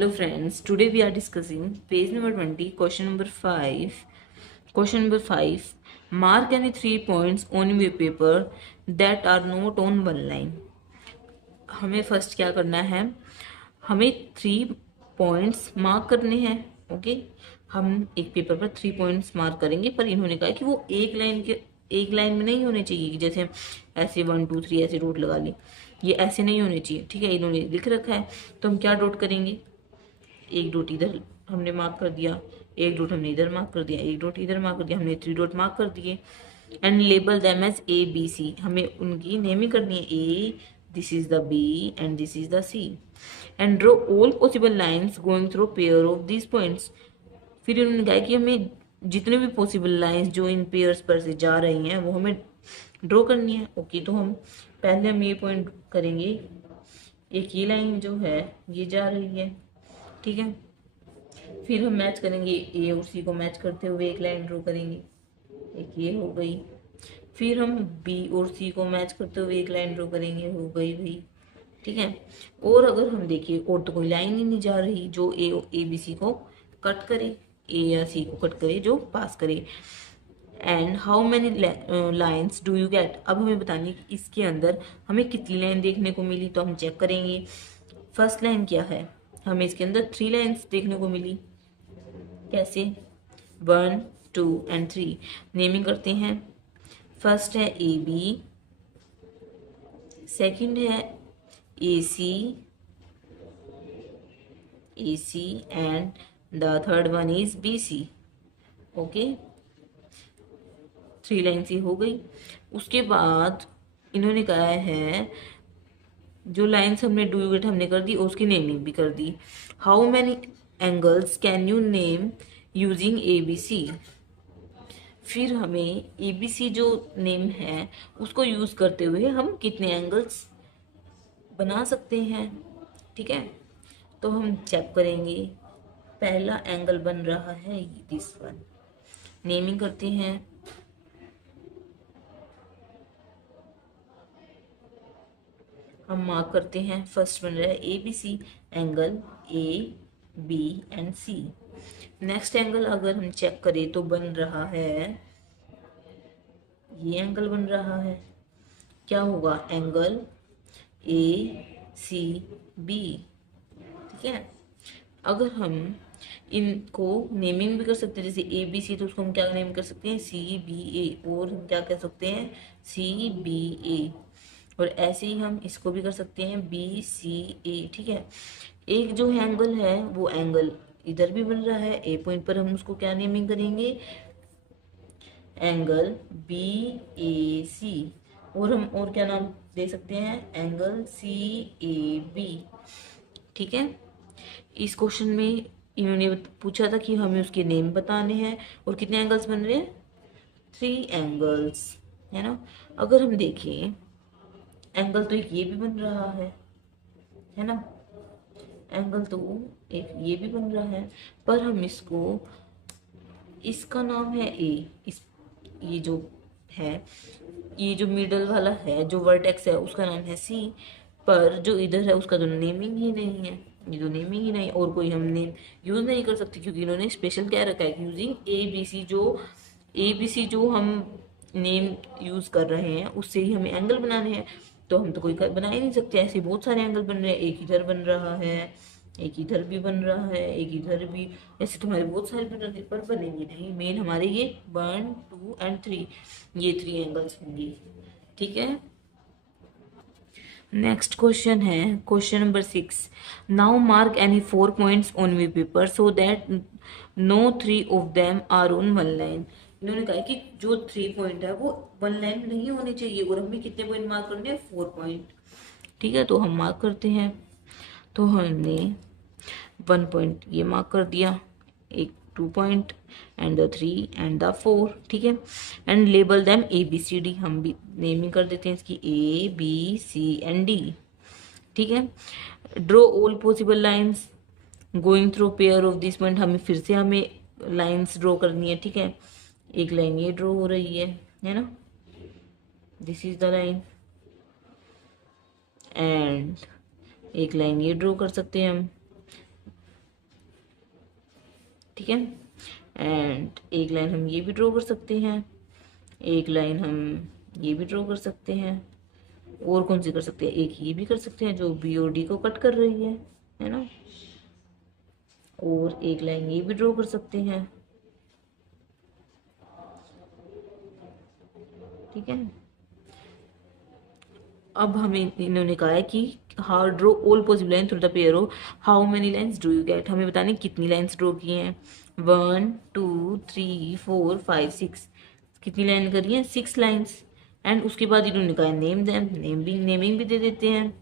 Hello friends, today we are discussing page number 20, question number 5. Question number 5. Mark any 3 points on your paper that are not on one line. हमें first क्या करना है, हमें 3 points mark करने हैं. Okay, हम एक paper पर 3 पॉइंट्स मार्क करेंगे, पर इन्होंने कहा कि वो एक लाइन में नहीं होने चाहिए कि जैसे ऐसे 1 2 3 ऐसे डॉट लगा ली. ये ऐसे नहीं होने चाहिए. ठीक है, इन्होंने लिख रखा है तो हम क्या डॉट करेंगे, एक डॉट इधर हमने मार्क कर दिया, एक डॉट हमने इधर मार्क कर दिया, एक डॉट इधर मार्क कर दिया, हमने 3 डॉट मार्क कर दिए. And label them as A B C, हमें उनकी नेमिंग करनी है. A, this is the B and this is the C. And draw all possible lines going through pair of these points. फिर उन्होंने कहा कि हमें जितने भी पॉसिबल लाइन्स जो इन पेयर्स पर से जा रही हैं वो हमें ड्रॉ करनी है. ओके, तो हम पहले हम ये पॉइंट करेंगे. एक ये लाइन जो है ये जा रही है, ठीक है. फिर हम मैच करेंगे, ए और सी को मैच करते हुए एक लाइन ड्रॉ करेंगे, एक ये हो गई. फिर हम बी और सी को मैच करते हुए एक लाइन ड्रॉ करेंगे, हो गई भाई. ठीक है. और अगर हम देखिए और तो कोई लाइन ही नहीं जा रही जो ए बी सी को कट करे, ए या सी को कट करे, जो पास करे. And how many lines do you get, अब हमें बतानी कि इसके अंदर हमें कितनी लाइन देखने को मिली. तो हम चेक करेंगे. फर्स्ट लाइन क्या है, हमें इसके अंदर 3 लाइन्स देखने को मिली. कैसे, 1 2 एंड 3. नेमिंग करते हैं. फर्स्ट है ए बी, सेकंड है A C and the third one is B C. Okay, 3 lines ही हो गई. उसके बाद इन्होंने कहा है जो लाइन्स हमने डू गेट हमने कर दी उसकी नेमिंग भी कर दी. How many angles can you name using A B C. फिर हमें ए बी सी जो नेम है उसको यूज करते हुए हम कितने एंगल्स बना सकते हैं. ठीक है, तो हम चेक करेंगे. पहला एंगल बन रहा है दिस वन. नेमिंग करते हैं. हम मार्क करते हैं. फर्स्ट बन रहा है A B C angle A B and C. Next angle अगर हम चेक करें तो बन रहा है, ये एंगल बन रहा है. क्या होगा, एंगल ए सी बी. ठीक है, अगर हम इनको नेमिंग भी कर सकते हैं, जैसे ए बी सी तो उसको हम क्या नेम कर सकते हैं, सी बी ए. और हम क्या कह सकते हैं, सी बी ए. और ऐसे ही हम इसको भी कर सकते हैं, बी सी ए. ठीक है, एक जो एंगल है वो एंगल इधर भी बन रहा है ए पॉइंट पर, हम उसको क्या नेमिंग करेंगे, एंगल बी ए सी. और हम और क्या नाम दे सकते हैं, एंगल सी ए बी. ठीक है, इस क्वेश्चन में इन्होंने पूछा था कि हमें उसके नेम बताने हैं और कितने एंगल्स बन रहे हैं, 3 एंगल्स, है ना. अगर हम देखें एंगल तो एक ये भी बन रहा है ना. एंगल तो एक ये भी बन रहा है, पर हम इसको, इसका नाम है ए, इस ये जो है, ये जो मिडल वाला है जो वर्टेक्स है उसका नाम है सी. पर जो इधर है उसका तो नेमिंग ही नहीं है, ये तो नेमिंग ही नहीं, और कोई हम नेम यूज नहीं कर सकते क्योंकि इन्होंने स्पेशल क्या रखा है कि यूजिंग ए बी सी. जो ए बी सी जो हम नेम यूज कर रहे हैं उससे ही हमें एंगल बनाने हैं. तो हम तो कोई बना ही नहीं सकते. ऐसे बहुत सारे एंगल बन रहे हैं, एक इधर बन रहा है, एक इधर भी बन रहा है, एक इधर भी. ऐसे तुम्हारे बहुत सारे बन रहे पर बनेंगे नहीं. मेन हमारे ये 1 2 एंड 3, ये 3 एंगल्स होंगे. ठीक है. नेक्स्ट क्वेश्चन है question number 6. Now mark any 4 points on the paper so that no 3 of them are on one line. इन्होंने कहा कि जो 3 पॉइंट है वो वन लाइन में नहीं होने चाहिए, और हमें कितने पॉइंट मार्क करने हैं, 4 पॉइंट. ठीक है, तो हम मार्क करते हैं. तो हमने 1 पॉइंट ये मार्क कर दिया, एक 2 point and the 3 and the 4. ठीक है, and label them A B C D. हम भी नेमिंग कर देते हैं इसकी A B C and D. ठीक है, draw all possible lines going through pair of this point. हमें फिर से हमें लाइन्स ड्रॉ करनी है. ठीक है, एक लाइन ये ड्रॉ हो रही है ना, this is the line. And एक लाइन ये ड्रॉ कर सकते हैं हम, ठीक है। एंड एक लाइन हम ये भी ड्रॉ कर सकते हैं, एक लाइन हम ये भी ड्रॉ कर सकते हैं, और कौन सी कर सकते हैं, एक ये भी कर सकते हैं जो बी और डी को कट कर रही है ना, और एक लाइन ये भी ड्रॉ कर सकते हैं, ठीक है। अब हमें इन्होंने कहा है कि how draw all possible line through the pair of how many lines do you get, हमें बताने कितनी लाइन्स ड्रॉ की हैं, 1 2 3 4 5 6, कितनी लाइन करी है, 6 लाइन्स। एंड उसके बाद इन्होंने कहा नेम देम, नेमिंग भी दे देते हैं।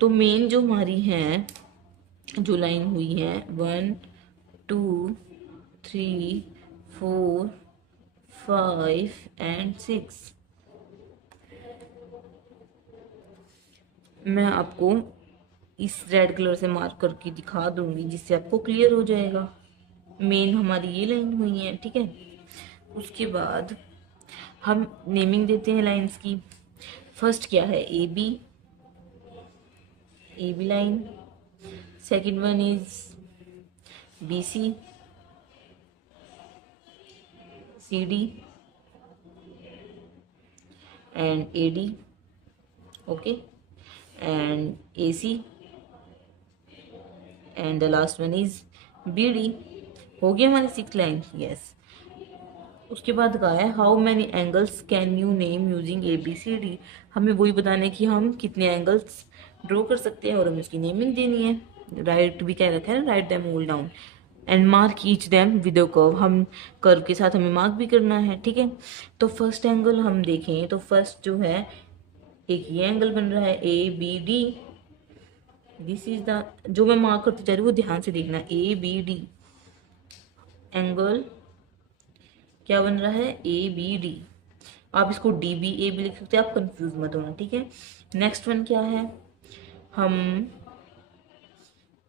तो मेन जो हमारी है जो लाइन हुई है 1 2 3 4 5 एंड 6, मैं आपको इस रेड कलर से मार्क करके दिखा दूंगी जिससे आपको क्लियर हो जाएगा। मेन हमारी ये लाइन हुई है, ठीक है। उसके बाद हम नेमिंग देते हैं लाइंस की। फर्स्ट क्या है, A B line, second one is B C D and A D, okay, and AC and the last one is BD। हो गया हमारी 6 लाइन, यस। उसके बाद कहा है how many angles can you name using ABCD, हमें वही बताना है कि हम कितने एंगल्स ड्रॉ कर सकते हैं और हमें उसकी नेमिंग देनी है। राइट भी कह रखा है ना, write them all down and mark each them with a curve, हम कर्व के साथ हमें मार्क भी करना है, ठीक है। तो फर्स्ट एंगल हम देखें तो फर्स्ट जो है एक ये एंगल बन रहा है ABD, दिस इज द, जो मैं मार्क करती जा रही हूँ वो ध्यान से देखना, ABD एंगल क्या बन रहा है ABD, आप इसको DBA भी लिख सकते हैं, आप कंफ्यूज मत होना, ठीक है। नेक्स्ट वन क्या है, हम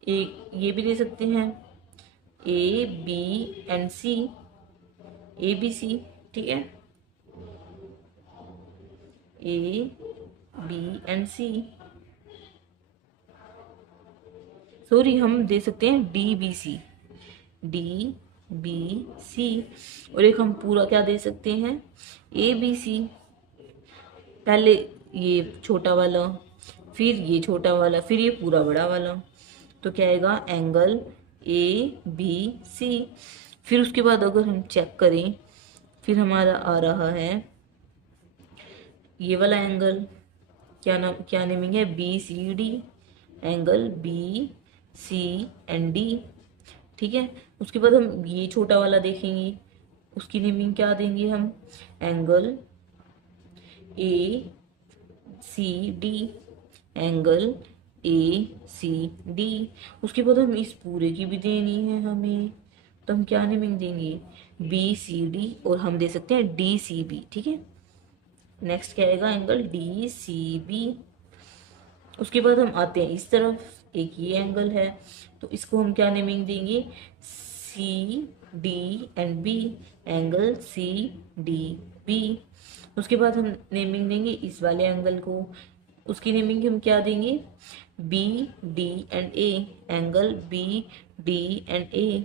एक ये भी दे सकते हैं ABC, ABC, ठीक है, ABC, सॉरी हम दे सकते हैं DBC, और एक हम पूरा क्या दे सकते हैं ABC, पहले ये छोटा वाला, फिर ये छोटा वाला, फिर ये पूरा बड़ा वाला, तो क्या आएगा एंगल ABC। फिर उसके बाद अगर हम चेक करें, फिर हमारा आ रहा है ये वाला एंगल, क्या नेमिंग है BCD, एंगल BCD, ठीक है। उसके बाद हम ये छोटा वाला देखेंगे, उसकी नेमिंग क्या देंगे हम, एंगल ACD, एंगल ACD। उसके बाद हम इस पूरे की भी देनी है हमें, तो हम क्या नेमिंग देंगे BCD, और हम दे सकते हैं DCB, ठीक है। नेक्स्ट क्या आएगा एंगल DCB। उसके बाद हम आते हैं इस तरफ, एक ये एंगल है तो इसको हम क्या नेमिंग देंगे CD B, एंगल CDB। उसके बाद हम नेमिंग देंगे इस वाले एंगल को, उसकी नेमिंग हम क्या देंगे BDA, एंगल BDA।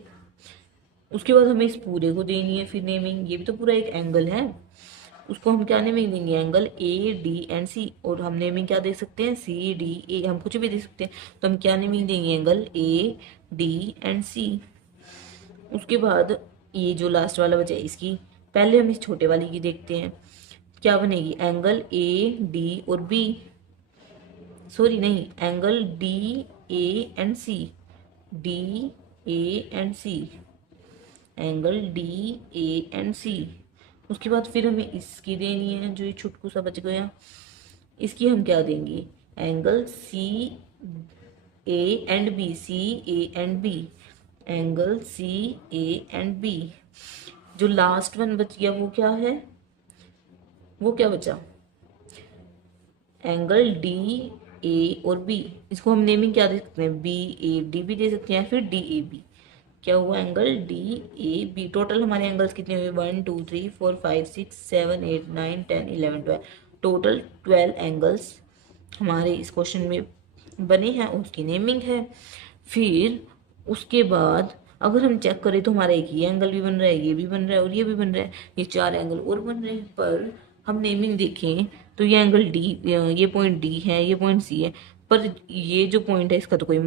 उसके बाद हमें इस पूरे को देनी है फिर नेमिंग, ये भी तो पूरा एक एंगल है, उसको हम क्या नेमिंग देंगे एंगल ADC, और हम नेमिंग क्या दे सकते हैं CDA, हम कुछ भी दे सकते हैं, तो हम क्या नेमिंग देंगे एंगल ADC। उसके बाद ये जो लास्ट वाला बचा है इसकी, पहले हम इस छोटे वाली की देखते हैं क्या बनेगी, एंगल AD और B, सॉरी नहीं, एंगल DAC, एंगल DAC। उसके बाद फिर हमें इसकी देनी है, जो ये छुटकू सा बच गया, इसकी हम क्या देंगे एंगल CAB, एंगल CAB। जो लास्ट वन बच गया वो क्या है, वो क्या बचा एंगल DA और B, इसको हम नेमिंग क्या दे सकते हैं BAD भी दे सकते हैं, फिर DAB। क्या हुआ एंगल DAB। टोटल हमारे एंगल्स कितने हुए 1 2 3 4 5 6 7 8 9 10 11 12, टोटल 12 एंगल्स हमारे इस क्वेश्चन में बने हैं, उसकी नेमिंग है। फिर उसके बाद अगर हम चेक करें तो हमारा एक ये एंगल भी बन रहा है, ये भी बन रहा है और ये भी बन रहा है, ये 4 एंगल और बन रहे हैं। पर हम नेमिंग देखें तो ये एंगल डी, ये पॉइंट डी है, ये पॉइंट सी है, पर ये जो पॉइंट है इसका तो कोई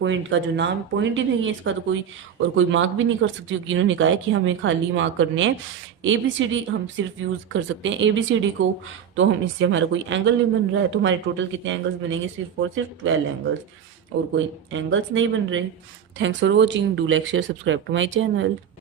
पॉइंट का जो नाम पॉइंट ही नहीं है इसका तो कोई, और कोई मार्क भी नहीं कर सकती, क्योंकि इन्होंने कहा है कि हमें खाली मार्क करने हैं। ए बी सी डी हम सिर्फ यूज़ कर सकते हैं ए बी सी डी को, तो हम इससे हमारा कोई एंगल नहीं बन रहा है। तो हमारे टोटल कितने एंगल्स बनेंगे? सिर्फ और सिर्फ 12 एंगल्स, और कोई एंगल्स नहीं बन रहे। Thanks for watching, do like share subscribe to my channel.